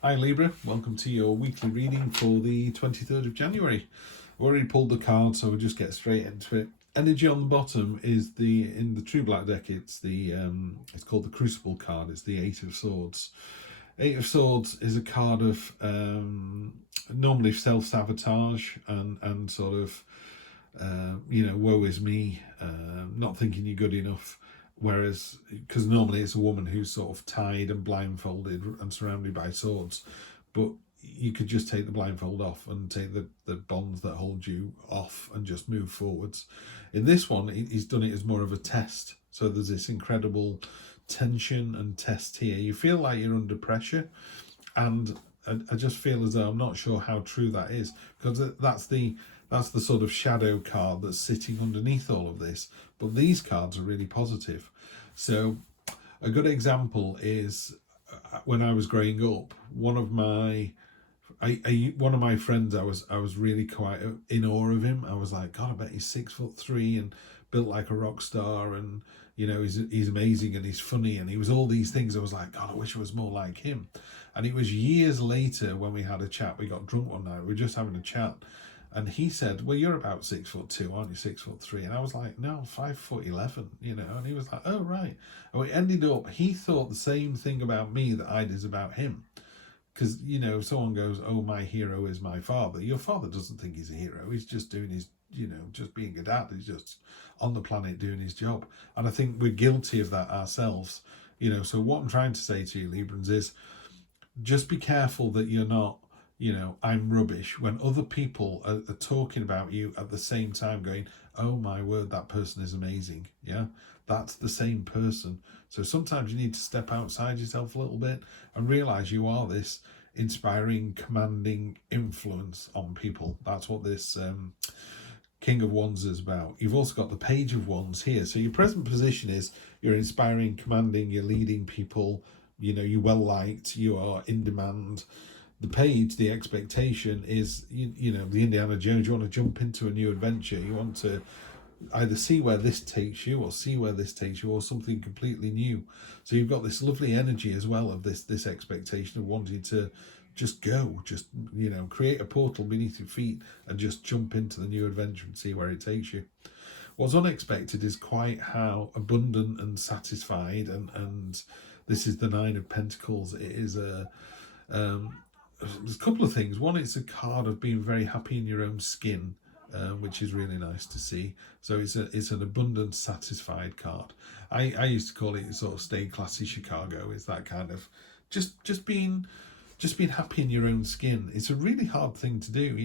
Hi Libra, welcome to your weekly reading for the 23rd of January. I've already pulled the card, so we'll just get straight into it. Energy on the bottom is in the True Black deck, it's called the Crucible card, it's the Eight of Swords. Eight of Swords is a card of normally self-sabotage and sort of, woe is me, not thinking you're good enough. Whereas, because normally it's a woman who's sort of tied and blindfolded and surrounded by swords, but you could just take the blindfold off and take the bonds that hold you off and just move forwards. In this one, he's done it as more of a test. So there's this incredible tension and test here. You feel like you're under pressure, and I just feel as though I'm not sure how true that is, because that's the sort of shadow card that's sitting underneath all of this. But these cards are really positive. So a good example is when I was growing up, one of my friends, I was really quite in awe of him. I was like, God, I bet he's 6'3" and built like a rock star, and he's amazing and he's funny and he was all these things. I was like, God, I wish I was more like him. And it was years later when we had a chat. We got drunk one night. We were just having a chat, and he said, "Well, you're about 6'2", aren't you? 6'3". And I was like, "No, 5'11". And he was like, "Oh, right." And we ended up, he thought the same thing about me that I did about him. Because, if someone goes, "Oh, my hero is my father," your father doesn't think he's a hero. He's just doing his, just being a dad. He's just on the planet doing his job. And I think we're guilty of that ourselves. So what I'm trying to say to you, Librans, is just be careful that you're not, I'm rubbish, when other people are talking about you at the same time going, "Oh my word, that person is amazing." Yeah, that's the same person. So sometimes you need to step outside yourself a little bit and realize you are this inspiring, commanding influence on people. That's what this King of Wands is about. You've also got the Page of Wands here. So your present position is you're inspiring, commanding, you're leading people, you're well liked, you are in demand. The page, the expectation is, the Indiana Jones. You want to jump into a new adventure. You want to either see where this takes you or see where this takes you, or something completely new. So you've got this lovely energy as well of this expectation of wanting to just go, just create a portal beneath your feet and just jump into the new adventure and see where it takes you. What's unexpected is quite how abundant and satisfied, and this is the Nine of Pentacles. It is there's a couple of things. One, it's a card of being very happy in your own skin, which is really nice to see. So it's an abundant, satisfied card. I used to call it sort of stay classy Chicago. It's that kind of just being happy in your own skin. It's a really hard thing to do,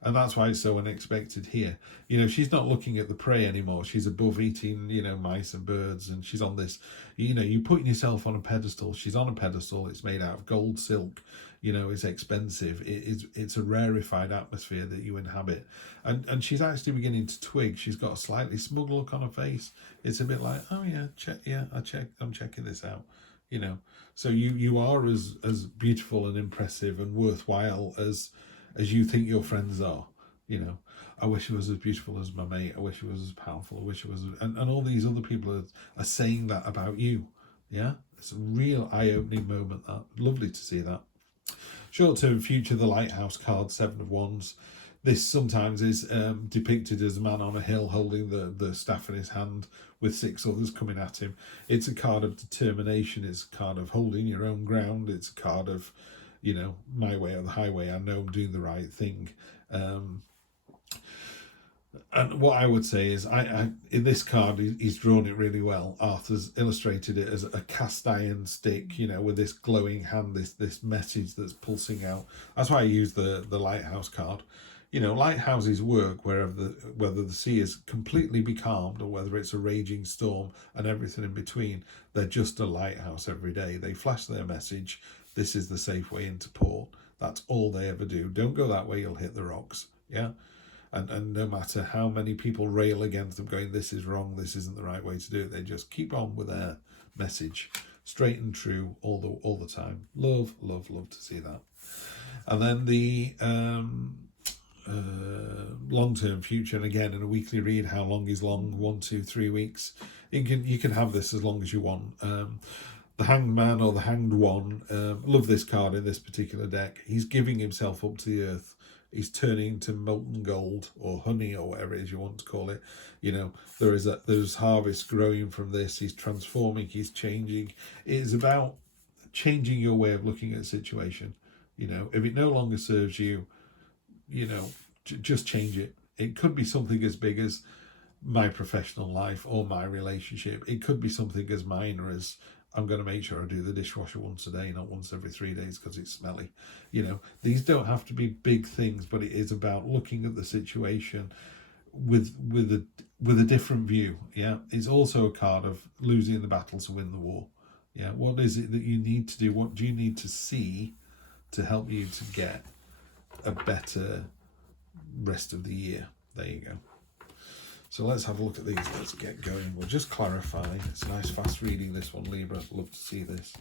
and that's why it's so unexpected here. She's not looking at the prey anymore. She's above eating, mice and birds, and she's on this, you're putting yourself on a pedestal. She's on a pedestal. It's made out of gold silk. It's expensive. It's a rarefied atmosphere that you inhabit. And she's actually beginning to twig. She's got a slightly smug look on her face. It's a bit like, oh yeah, I'm checking this out. So you are as beautiful and impressive and worthwhile as you think your friends are. I wish it was as beautiful as my mate. I wish it was as powerful. I wish it was, and all these other people are saying that about you. Yeah, it's a real eye-opening moment. That lovely to see that. Short-term future, the Lighthouse card, Seven of Wands. This sometimes is depicted as a man on a hill holding the staff in his hand with six others coming at him. It's a card of determination. It's a card of holding your own ground. It's a card of, my way or the highway. I know I'm doing the right thing. And what I would say is, I in this card, he's drawn it really well. Arthur's illustrated it as a cast iron stick, with this glowing hand, this message that's pulsing out. That's why I use the lighthouse card. Lighthouses work whether the sea is completely becalmed or whether it's a raging storm and everything in between. They're just a lighthouse every day. They flash their message. This is the safe way into port. That's all they ever do. Don't go that way, you'll hit the rocks. Yeah. And no matter how many people rail against them going, this is wrong, this isn't the right way to do it, they just keep on with their message, straight and true all the time. Love to see that. And then the long-term future, and again in a weekly read, how long is long? 1, 2, 3 weeks. You can have this as long as you want. the Hanged Man or the Hanged One. Love this card in this particular deck. He's giving himself up to the earth. He's turning to molten gold or honey or whatever it is you want to call it. You know, there's harvest growing from this. He's transforming, he's changing. It is about changing your way of looking at a situation. You know, if it no longer serves you, you know, just change it. It could be something as big as my professional life or my relationship. It could be something as minor as I'm going to make sure I do the dishwasher once a day, not once every 3 days because it's smelly. You know, these don't have to be big things, but it is about looking at the situation with a different view. Yeah, it's also a card of losing the battle to win the war. Yeah, what is it that you need to do? What do you need to see to help you to get a better rest of the year? There you go. So let's have a look at these. Let's get going. We'll just clarify. It's nice fast reading, this one, Libra. Love to see this.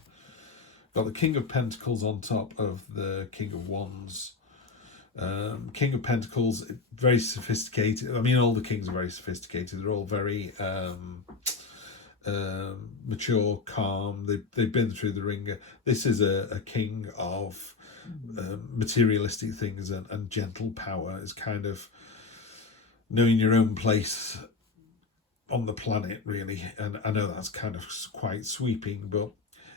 Got the King of Pentacles on top of the King of Wands. King of Pentacles, very sophisticated. I mean, all the kings are very sophisticated. They're all very mature, calm. They've been through the ringer. This is a king of materialistic things and gentle power. It's kind of knowing your own place on the planet, really. And I know that's kind of quite sweeping, but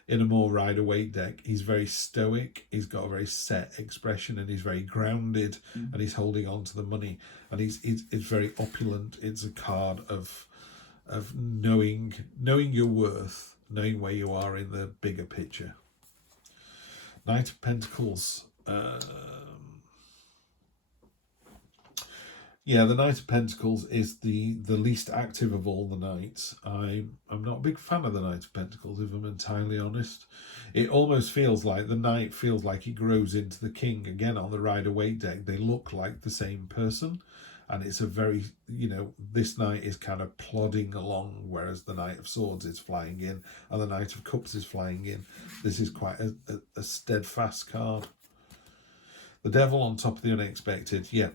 in a more Rider-Waite deck, he's very stoic, he's got a very set expression, and he's very grounded, and he's holding on to the money, and it's very opulent. It's a card of knowing your worth, knowing where you are in the bigger picture. Knight of Pentacles. Yeah, the Knight of Pentacles is the least active of all the knights. I'm not a big fan of the Knight of Pentacles, if I'm entirely honest. It almost feels like the knight feels like he grows into the king. Again, on the Rider-Waite deck, they look like the same person. And it's a very, you know, this knight is kind of plodding along, whereas the Knight of Swords is flying in and the Knight of Cups is flying in. This is quite a steadfast card. The Devil on top of the unexpected. Yeah,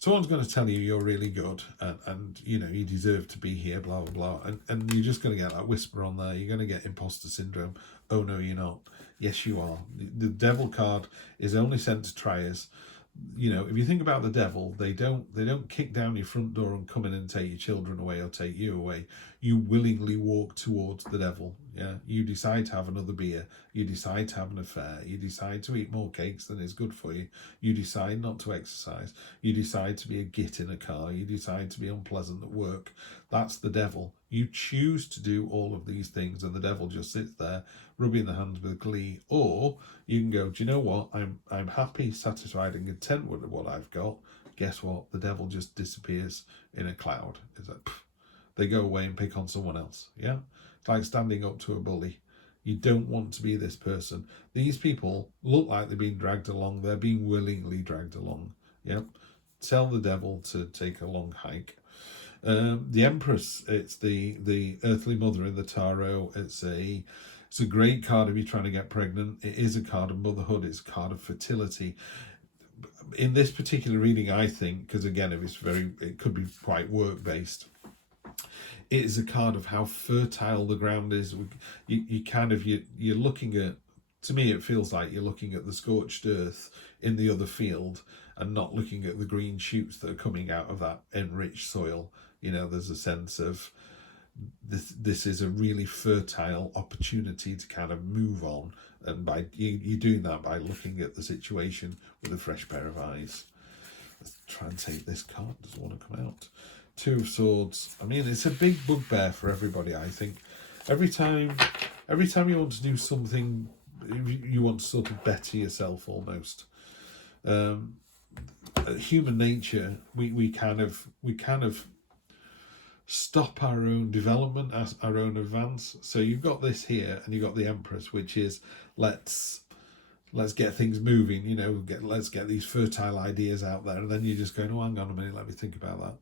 someone's going to tell you you're really good and you know, you deserve to be here, blah, blah, blah. And you're just going to get that whisper on there. You're going to get imposter syndrome. Oh, no, you're not. Yes, you are. The Devil card is only sent to try us. You know, if you think about the devil, they don't kick down your front door and come in and take your children away or take you away. You willingly walk towards the devil. Yeah, you decide to have another beer. You decide to have an affair. You decide to eat more cakes than is good for you. You decide not to exercise. You decide to be a git in a car. You decide to be unpleasant at work. That's the devil. You choose to do all of these things, and the devil just sits there rubbing the hands with glee. Or you can go, do you know what? I'm happy, satisfied, and content with what I've got. Guess what? The devil just disappears in a cloud. It's like, pff, they go away and pick on someone else. Yeah, it's like standing up to a bully. You don't want to be this person. These people look like they're being dragged along. They're being willingly dragged along. Yeah, tell the devil to take a long hike. The Empress, it's the earthly mother in the tarot. It's a great card if you're trying to get pregnant. It is a card of motherhood. It's a card of fertility. In this particular reading, I think, because again, it could be quite work based. It is a card of how fertile the ground is. You're looking at. To me, it feels like you're looking at the scorched earth in the other field and not looking at the green shoots that are coming out of that enriched soil. You know, there's a sense of this is a really fertile opportunity to kind of move on. And by you're doing that by looking at the situation with a fresh pair of eyes. Let's try and take this card. Doesn't want to come out. Two of Swords. I mean, it's a big bugbear for everybody, I think. Every time you want to do something, you want to sort of better yourself almost. Human nature, we kind of stop our own development, our own advance. So you've got this here, and you've got the Empress, which is let's get things moving. You know, let's get these fertile ideas out there, and then you're just going, oh, hang on a minute, let me think about that.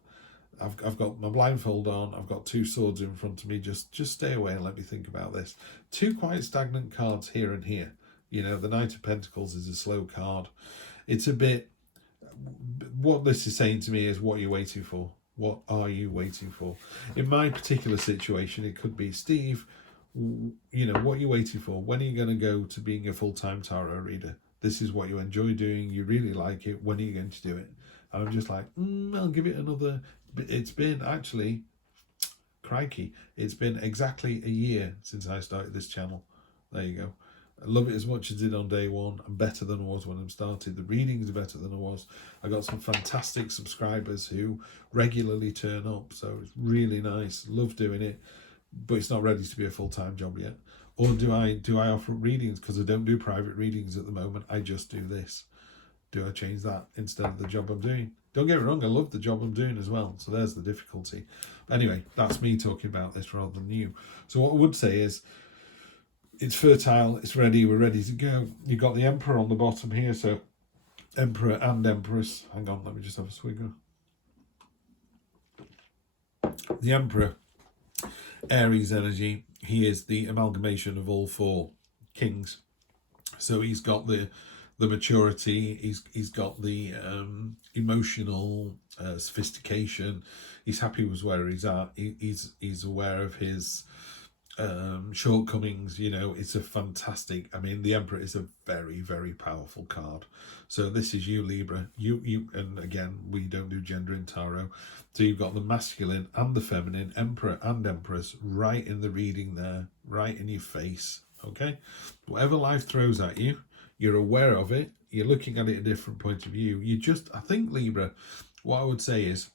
I've got my blindfold on. I've got two swords in front of me. Just stay away and let me think about this. Two quite stagnant cards here and here. You know, the Knight of Pentacles is a slow card. It's a bit. What this is saying to me is, what are you waiting for? What are you waiting for? In my particular situation, it could be, Steve, You know, what you're waiting for. When are you going to go to being a full-time tarot reader? This is what you enjoy doing. You really like it. When are you going to do it? And I'm just like, I'll give it another. It's been actually, crikey, it's been exactly a year since I started this channel. There you go. I love it as much as I did on day one. I'm better than I was when I started. The readings are better than I was. I got some fantastic subscribers who regularly turn up. So it's really nice. Love doing it. But it's not ready to be a full-time job yet. Or do I offer readings? Because I don't do private readings at the moment. I just do this. Do I change that instead of the job I'm doing? Don't get me wrong, I love the job I'm doing as well. So there's the difficulty. Anyway, that's me talking about this rather than you. So what I would say is, it's fertile, it's ready, we're ready to go. You've got the Emperor on the bottom here, so Emperor and Empress. Hang on, let me just have a swigger. The Emperor, Aries energy, he is the amalgamation of all four kings. So he's got the maturity, he's got the emotional sophistication. He's happy with where he's at. He's aware of his shortcomings. You know, it's a fantastic. I mean, the Emperor is a very, very powerful card. So this is you, Libra. You, and again, we don't do gender in tarot. So you've got the masculine and the feminine, Emperor and Empress, right in the reading there, right in your face. Okay, whatever life throws at you, you're aware of it. You're looking at it a different point of view. I think, Libra, what I would say is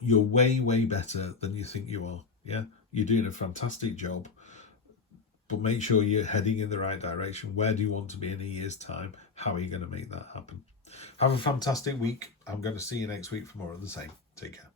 you're way, way better than you think you are. Yeah, you're doing a fantastic job, but make sure you're heading in the right direction. Where do you want to be in a year's time? How are you going to make that happen? Have a fantastic week. I'm going to see you next week for more of the same. Take care.